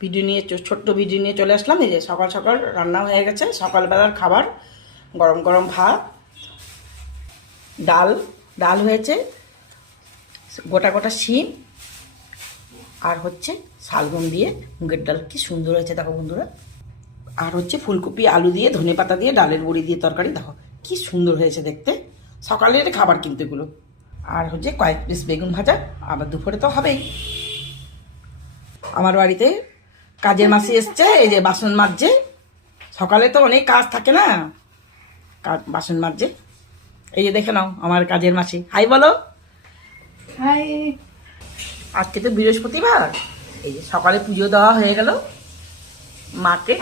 Video নিয়ে ছোট্ট video নিয়ে চলে আসলাম। এই যে সকাল সকাল রান্না হয়ে গেছে, সকালবেলার খাবার, গরম গরম ভাত, ডাল হয়েছে, গোটা গোটা শিম, আর হচ্ছে শালগম দিয়ে মুগের ডাল। কি সুন্দর হয়েছে দেখো বন্ধুরা। আর হচ্ছে ফুলকপি আলু দিয়ে ধনেপাতা দিয়ে ডালের বড়ি দিয়ে তরকারি। দেখো কি সুন্দর হয়েছে দেখতে, সকালের খাবার কিন্তু এগুলো। আর হচ্ছে কয়েক পিস বেগুন ভাজা, আবার দুপুরে তো হবেই। আমার বাড়িতে কাজের মাসি এসছে, এই যে বাসন মাজছে। সকালে তো অনেক কাজ থাকে না, বাসন মাজছে। এই যে দেখে নাও আমার কাজের মাসি, হাই বলো। হাই। আজকে তো বৃহস্পতিবার, এই যে সকালে পুজো দেওয়া হয়ে গেল মাকে।